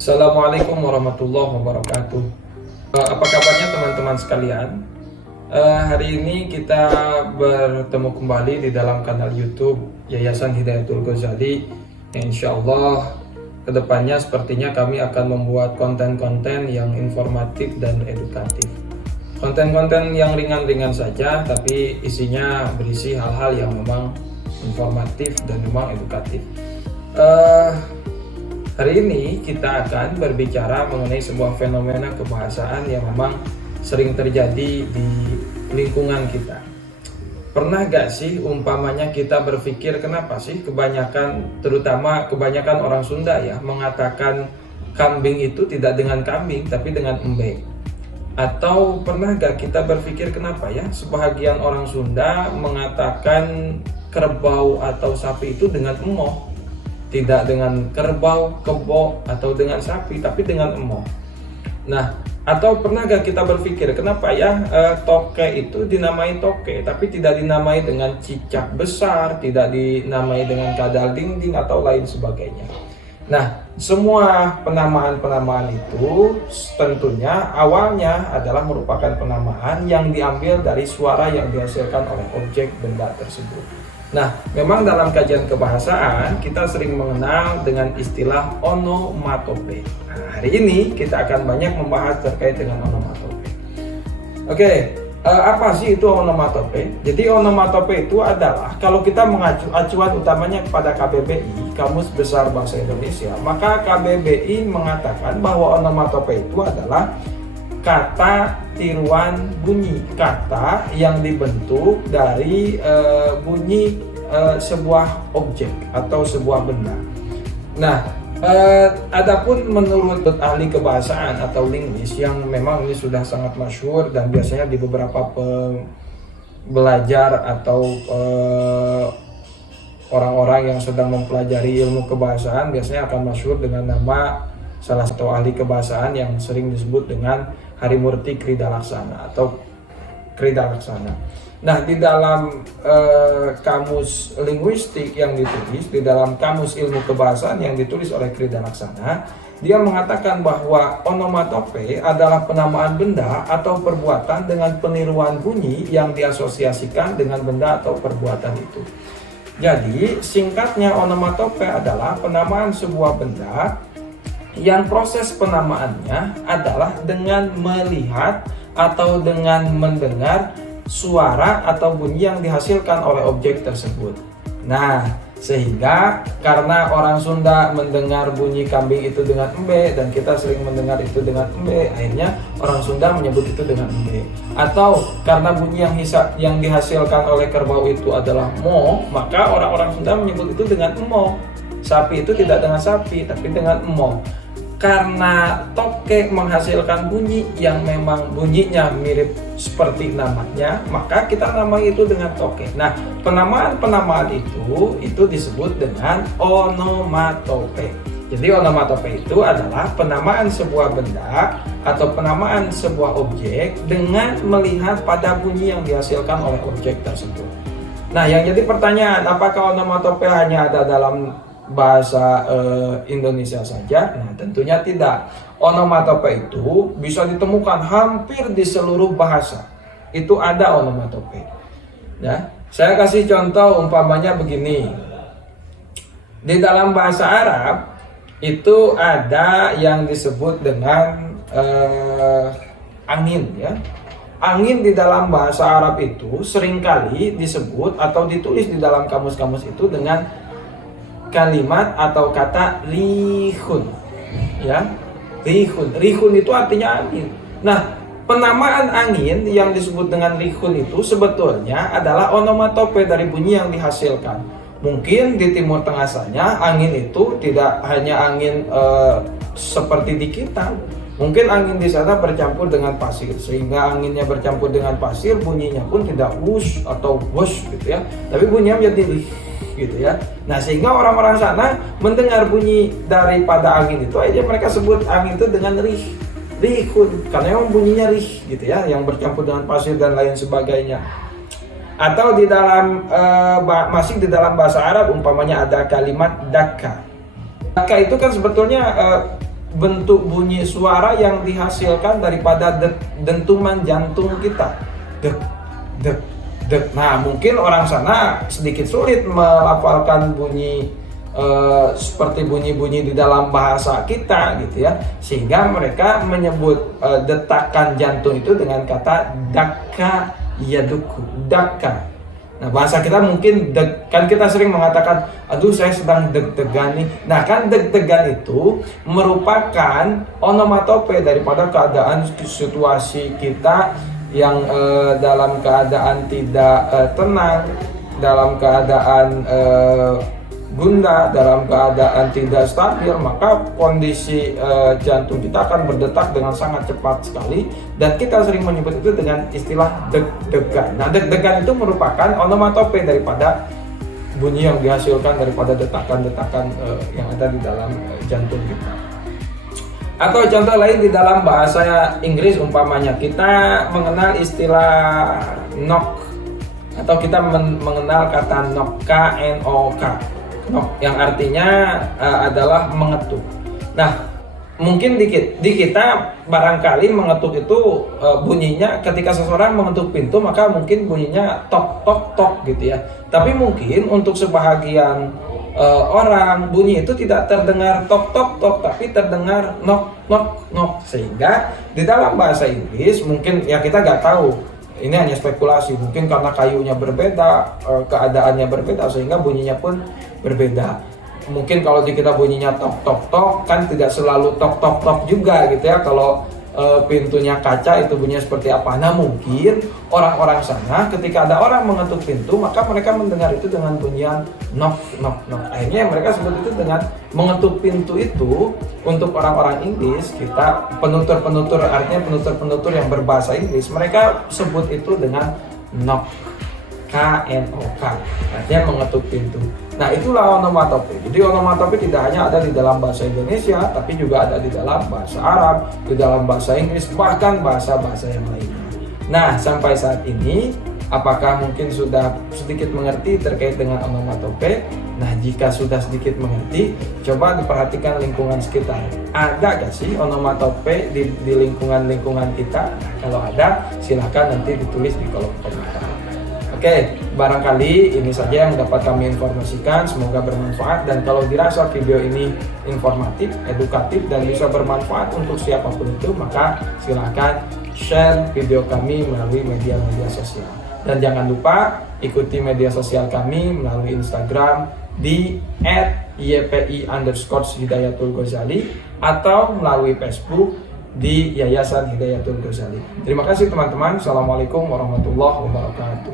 Assalamualaikum warahmatullahi wabarakatuh. Apa kabarnya teman-teman sekalian? Hari ini kita bertemu kembali di dalam kanal YouTube Yayasan Hidayatul Ghazali. Insya Allah kedepannya sepertinya kami akan membuat konten-konten yang informatif dan edukatif. Konten-konten yang ringan-ringan saja, tapi isinya berisi hal-hal yang memang informatif dan memang edukatif. Hari ini kita akan berbicara mengenai sebuah fenomena kebahasaan yang memang sering terjadi di lingkungan kita. Pernah gak sih umpamanya kita berpikir kenapa sih terutama kebanyakan orang Sunda ya mengatakan kambing itu tidak dengan kambing tapi dengan embe? Atau pernah gak kita berpikir kenapa ya sebahagian orang Sunda mengatakan kerbau atau sapi itu dengan emoh? Tidak dengan kerbau, kebo, atau dengan sapi, tapi dengan emoh. Nah, atau pernah gak kita berpikir kenapa ya toke itu dinamai toke, tapi tidak dinamai dengan cicak besar, tidak dinamai dengan kadal dinding, atau lain sebagainya. Nah, semua penamaan-penamaan itu tentunya awalnya adalah merupakan penamaan yang diambil dari suara yang dihasilkan oleh objek benda tersebut. Nah, memang dalam kajian kebahasaan kita sering mengenal dengan istilah onomatope. Nah, hari ini kita akan banyak membahas terkait dengan onomatope. Oke, apa sih itu onomatope? Jadi onomatope itu adalah kalau kita mengacu acuan utamanya kepada KBBI, Kamus Besar Bahasa Indonesia, maka KBBI mengatakan bahwa onomatope itu adalah kata tiruan bunyi, kata yang dibentuk dari bunyi sebuah objek atau sebuah benda. Nah, adapun menurut ahli kebahasaan atau linguis yang memang ini sudah sangat masyhur dan biasanya di beberapa belajar atau orang-orang yang sedang mempelajari ilmu kebahasaan biasanya akan masyhur dengan nama salah satu ahli kebahasaan yang sering disebut dengan Harimurti Kridalaksana atau Kridalaksana. Nah, di dalam kamus linguistik yang ditulis, di dalam kamus ilmu kebahasaan yang ditulis oleh Kridalaksana, dia mengatakan bahwa onomatope adalah penamaan benda atau perbuatan dengan peniruan bunyi yang diasosiasikan dengan benda atau perbuatan itu. Jadi, singkatnya onomatope adalah penamaan sebuah benda yang proses penamaannya adalah dengan melihat atau dengan mendengar suara atau bunyi yang dihasilkan oleh objek tersebut. Nah, sehingga karena orang Sunda mendengar bunyi kambing itu dengan embe dan kita sering mendengar itu dengan embe, akhirnya orang Sunda menyebut itu dengan embe. Atau karena bunyi yang dihasilkan oleh kerbau itu adalah mo, maka orang-orang Sunda menyebut itu dengan emo. Sapi itu tidak dengan sapi tapi dengan emo. Karena toke menghasilkan bunyi yang memang bunyinya mirip seperti namanya, maka kita namai itu dengan toke. Nah, penamaan-penamaan itu disebut dengan onomatope. Jadi onomatope itu adalah penamaan sebuah benda atau penamaan sebuah objek dengan melihat pada bunyi yang dihasilkan oleh objek tersebut. Nah, yang jadi pertanyaan, apakah onomatope hanya ada dalam bahasa Indonesia saja? Nah, tentunya tidak. Onomatope itu bisa ditemukan hampir di seluruh bahasa. Itu ada onomatope. Ya, saya kasih contoh umpamanya begini. Di dalam bahasa Arab itu ada yang disebut dengan angin ya. Angin di dalam bahasa Arab itu seringkali disebut atau ditulis di dalam kamus-kamus itu dengan kalimat atau kata rihun ya. Rihun itu artinya angin. Nah, penamaan angin yang disebut dengan rihun itu sebetulnya adalah onomatope dari bunyi yang dihasilkan. Mungkin di Timur Tengah sana angin itu tidak hanya angin seperti di kita. Mungkin angin di sana bercampur dengan pasir, sehingga anginnya bercampur dengan pasir, bunyinya pun tidak wush atau wush gitu ya, tapi bunyinya menjadi rih gitu ya. Nah, sehingga orang-orang sana mendengar bunyi daripada angin itu aja mereka sebut angin itu dengan rihun, karena memang bunyinya rih gitu ya, yang bercampur dengan pasir dan lain sebagainya. Atau di dalam masih di dalam bahasa Arab umpamanya ada kalimat daka. Daka itu kan sebetulnya bentuk bunyi suara yang dihasilkan daripada dentuman jantung kita. Dek, dek, dek. Nah, mungkin orang sana sedikit sulit melafalkan bunyi seperti bunyi-bunyi di dalam bahasa kita gitu ya, sehingga mereka menyebut detakan jantung itu dengan kata daka yaduku, daka. Nah, bahasa kita mungkin kan kita sering mengatakan, aduh saya sedang deg-degan nih. Nah, kan deg-degan itu merupakan onomatope daripada keadaan situasi kita yang dalam keadaan tidak tenang, dalam keadaan gundah, dalam keadaan tidak stabil, maka kondisi jantung kita akan berdetak dengan sangat cepat sekali, dan kita sering menyebut itu dengan istilah deg-degan. Nah, deg-degan itu merupakan onomatope daripada bunyi yang dihasilkan daripada detakan-detakan yang ada di dalam jantung kita. Atau contoh lain di dalam bahasa Inggris, umpamanya kita mengenal istilah knock, atau kita mengenal kata knock, K-N-O-K, yang artinya adalah mengetuk. Nah, mungkin di kita barangkali mengetuk itu bunyinya ketika seseorang mengetuk pintu, maka mungkin bunyinya tok tok tok gitu ya. Tapi mungkin untuk sebahagian orang bunyi itu tidak terdengar tok tok tok, tapi terdengar knock knock knock. Sehingga di dalam bahasa Inggris mungkin ya kita nggak tahu, ini hanya spekulasi, mungkin karena kayunya berbeda, keadaannya berbeda, sehingga bunyinya pun berbeda. Mungkin kalau di kita bunyinya tok tok tok, kan tidak selalu tok tok tok juga gitu ya. Kalau pintunya kaca itu bunyinya seperti apa. Nah, mungkin orang-orang sana ketika ada orang mengetuk pintu, maka mereka mendengar itu dengan bunyian knock knock knock. Akhirnya mereka sebut itu dengan mengetuk pintu. Itu untuk orang-orang Inggris, kita penutur-penutur, artinya penutur-penutur yang berbahasa Inggris, mereka sebut itu dengan knock, K-N-O-K, artinya mengetuk pintu. Nah, itulah onomatope. Jadi onomatope tidak hanya ada di dalam bahasa Indonesia, tapi juga ada di dalam bahasa Arab, di dalam bahasa Inggris, bahkan bahasa-bahasa yang lainnya. Nah, sampai saat ini, apakah mungkin sudah sedikit mengerti terkait dengan onomatope? Nah, jika sudah sedikit mengerti, coba diperhatikan lingkungan sekitar. Ada gak sih onomatope di lingkungan-lingkungan kita? Nah, kalau ada, silahkan nanti ditulis di kolom komentar. Oke, barangkali ini saja yang dapat kami informasikan. Semoga bermanfaat, dan kalau dirasa video ini informatif, edukatif, dan bisa bermanfaat untuk siapapun itu, maka silakan share video kami melalui media-media sosial. Dan jangan lupa ikuti media sosial kami melalui Instagram di @ypi_hidayatul-ghazali atau melalui Facebook di Yayasan Hidayatul Ghazali. Terima kasih teman-teman. Assalamualaikum warahmatullahi wabarakatuh.